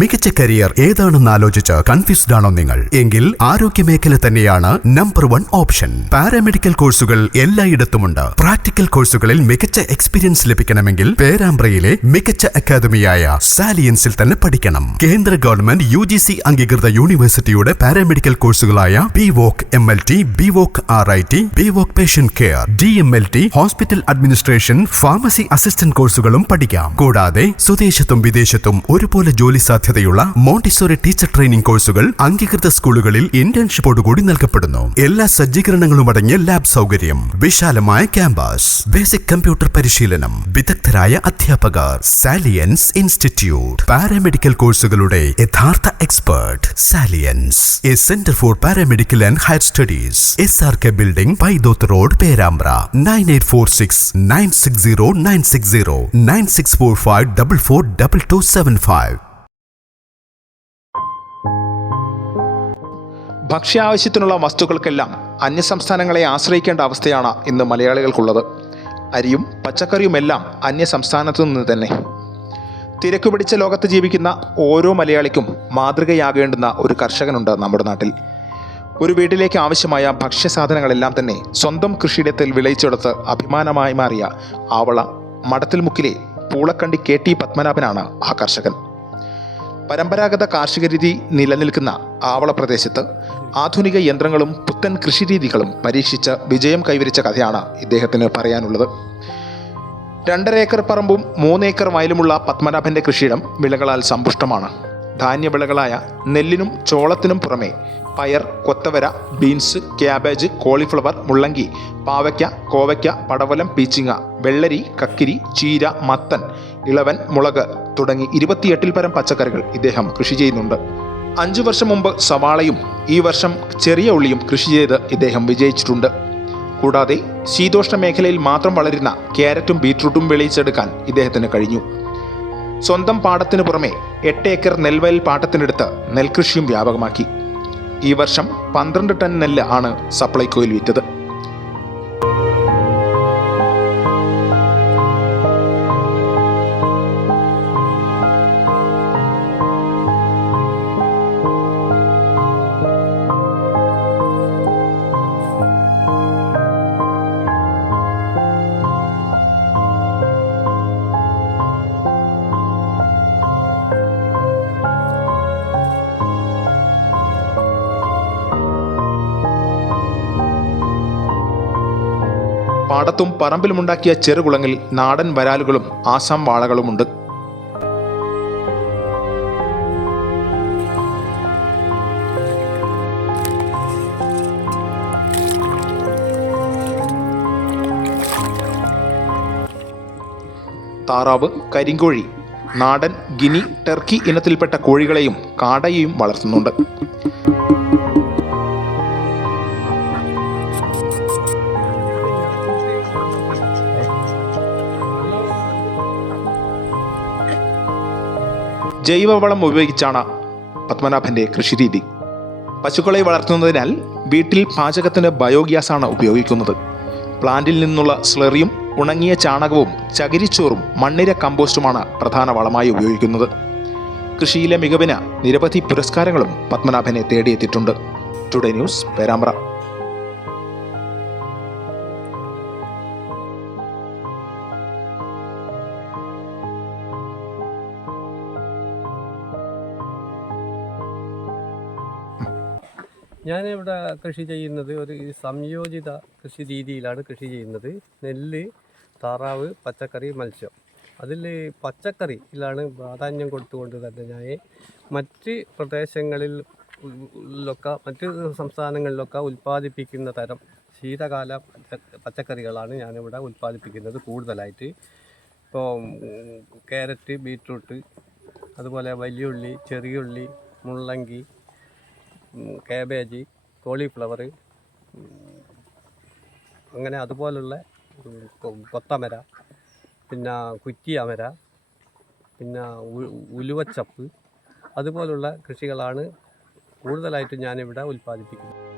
മികച്ച കരിയർ ഏതാണെന്ന് ആലോചിച്ച് കൺഫ്യൂസ്ഡ് ആണോ നിങ്ങൾ? എങ്കിൽ ആരോഗ്യ മേഖല തന്നെയാണ് നമ്പർ വൺ ഓപ്ഷൻ പാരാമെഡിക്കൽ കോഴ്സുകൾ എല്ലായിടത്തുമുണ്ട്. പ്രാക്ടിക്കൽ കോഴ്സുകളിൽ മികച്ച എക്സ്പീരിയൻസ് ലഭിക്കണമെങ്കിൽ പേരാമ്പ്രയിലെ മികച്ച അക്കാദമിയായ സാലിയൻസിൽ തന്നെ പഠിക്കണം. കേന്ദ്ര ഗവൺമെന്റ് യു ജി സി അംഗീകൃത യൂണിവേഴ്സിറ്റിയുടെ paramedical കോഴ്സുകളായ B voc M L T B voc R I T B voc patient care D M L T hospital administration pharmacy assistant കോഴ്സുകളും പഠിക്കാം. കൂടാതെ സ്വദേശത്തും വിദേശത്തും ഒരുപോലെ ജോലി സാധ്യതയുള്ള മോണ്ടിസോറി ടീച്ചർ ട്രെയിനിംഗ് കോഴ്സുകൾ അംഗീകൃത സ്കൂളുകളിൽ ഇന്റേൺഷിപ്പോടുകൂടി നൽകപ്പെടുന്നു. എല്ലാ സജ്ജീകരണങ്ങളും അടങ്ങിയ ലാബ് സൗകര്യം വിശാലമായ ക്യാമ്പസ് ബേസിക് കമ്പ്യൂട്ടർ പരിശീലനം വിദഗ്ധരായ അധ്യാപകർ സാലിയൻസ് ഇൻസ്റ്റിറ്റ്യൂട്ട്. പാരാമെഡിക്കൽ കോഴ്സുകളുടെ യഥാർത്ഥ expert salience. A centre for paramedical and higher studies. S R K building Paithoth road Perambra. Nine eight four six nine six zero nine six zero nine six four five double four double two seven five. ഭക്ഷ്യാവശ്യത്തിനുള്ള വസ്തുക്കൾക്കെല്ലാം അന്യസംസ്ഥാനങ്ങളെ ആശ്രയിക്കേണ്ട അവസ്ഥയാണ് ഇന്ന് മലയാളികൾക്കുള്ളത്. അരിയും പച്ചക്കറിയുമെല്ലാം അന്യസംസ്ഥാനത്തു നിന്ന് തന്നെ. തിരക്ക് പിടിച്ച ലോകത്ത് ജീവിക്കുന്ന ഓരോ മലയാളിക്കും മാതൃകയാകേണ്ടുന്ന ഒരു കർഷകനുണ്ട് നമ്മുടെ നാട്ടിൽ. ഒരു വീട്ടിലേക്ക് ആവശ്യമായ ഭക്ഷ്യസാധനങ്ങളെല്ലാം തന്നെ സ്വന്തം കൃഷിയിടത്തിൽ വിളയിച്ചെടുത്ത് അഭിമാനമായി മാറിയ ആവള മടത്തിൽമുക്കിലെ പൂളക്കണ്ടി കെ ടി പത്മനാഭനാണ് ആ കർഷകൻ. പരമ്പരാഗത കാർഷിക രീതി നിലനിൽക്കുന്ന ആവള പ്രദേശത്ത് ആധുനിക യന്ത്രങ്ങളും പുത്തൻ കൃഷിരീതികളും പരീക്ഷിച്ച് വിജയം കൈവരിച്ച കഥയാണ് ഇദ്ദേഹത്തിന് പറയാനുള്ളത്. രണ്ടര ഏക്കർ പറമ്പും മൂന്നേക്കർ വയലുമുള്ള പത്മനാഭന്റെ കൃഷിയിടം വിളകളാൽ സമ്പുഷ്ടമാണ്. ധാന്യവിളകളായ നെല്ലിനും ചോളത്തിനും പുറമെ പയർ കൊത്തവര ബീൻസ് ക്യാബേജ് കോളിഫ്ലവർ മുള്ളങ്കി പാവയ്ക്ക കോവയ്ക്ക പടവലം പീച്ചിങ്ങ വെള്ളരി കക്കിരി ചീര മത്തൻ ഇളവൻ മുളക് തുടങ്ങി ഇരുപത്തിയെട്ടിൽ പരം പച്ചക്കറികൾ ഇദ്ദേഹം കൃഷി ചെയ്യുന്നുണ്ട്. അഞ്ചു വർഷം മുമ്പ് സവാളയും ഈ വർഷം ചെറിയ ഉള്ളിയും കൃഷി ചെയ്ത് ഇദ്ദേഹം വിജയിച്ചിട്ടുണ്ട്. കൂടാതെ ശീതോഷ്ണ മേഖലയിൽ മാത്രം വളരുന്ന ക്യാരറ്റും ബീറ്റ്റൂട്ടും വിളയിച്ചെടുക്കാൻ ഇദ്ദേഹത്തിന് കഴിഞ്ഞു. സ്വന്തം പാടത്തിനു പുറമെ എട്ട് ഏക്കർ നെൽവയൽ പാട്ടത്തിനെടുത്ത് നെൽകൃഷിയും വ്യാപകമാക്കി. ഈ വർഷം പന്ത്രണ്ട് ടൺ നെല്ല് ആണ് സപ്ലൈകോയിൽ വിറ്റത്. പാടത്തും പറമ്പിലുമുണ്ടാക്കിയ ചെറുകുളങ്ങിൽ നാടൻ വരാലുകളും ആസാം വാളകളുമുണ്ട്. താറാവ് കരിങ്കോഴി നാടൻ ഗിനി ടർക്കി ഇനത്തിൽപ്പെട്ട കോഴികളെയും കാടയെയും വളർത്തുന്നുണ്ട്. ജൈവവളം ഉപയോഗിച്ചാണ് പത്മനാഭന്റെ കൃഷിരീതി. പശുക്കളെ വളർത്തുന്നതിനാൽ വീട്ടിൽ പാചകത്തിന് ബയോഗ്യാസാണ് ഉപയോഗിക്കുന്നത്. പ്ലാന്റിൽ നിന്നുള്ള സ്ലെറിയും ഉണങ്ങിയ ചാണകവും ചകിരിച്ചോറും മണ്ണിര കമ്പോസ്റ്റുമാണ് പ്രധാന വളമായി ഉപയോഗിക്കുന്നത്. കൃഷിയിലെ മികവിന് നിരവധി പുരസ്കാരങ്ങളും പത്മനാഭനെ തേടിയെത്തിയിട്ടുണ്ട്. Today news Perambra. ഞാനിവിടെ കൃഷി ചെയ്യുന്നത് ഒരു സംയോജിത കൃഷി രീതിയിലാണ് കൃഷി ചെയ്യുന്നത്. നെല്ല് താറാവ് പച്ചക്കറി മത്സ്യം. അതിൽ പച്ചക്കറിയിലാണ് പ്രാധാന്യം കൊടുത്തുകൊണ്ട് തന്നെ ഞാൻ മറ്റ് പ്രദേശങ്ങളിൽ ൊക്കെ മറ്റ് സംസ്ഥാനങ്ങളിലൊക്കെ ഉൽപ്പാദിപ്പിക്കുന്ന തരം ശീതകാല പച്ച- പച്ചക്കറികളാണ് ഞാനിവിടെ ഉൽപ്പാദിപ്പിക്കുന്നത് കൂടുതലായിട്ട്. ഇപ്പോൾ ക്യാരറ്റ് ബീറ്റ്റൂട്ട് അതുപോലെ വലിയുള്ളി ചെറിയുള്ളി മുള്ളങ്കി ഉം, കാബേജ് കോളിഫ്ലവർ അങ്ങനെ അതുപോലുള്ള കൊത്തമര പിന്നെ കുറ്റിയമര പിന്നെ ഉലുവച്ചപ്പ് അതുപോലുള്ള കൃഷികളാണ് കൂടുതലായിട്ട് ഞാനിവിടെ ഉൽപ്പാദിപ്പിക്കുന്നത്.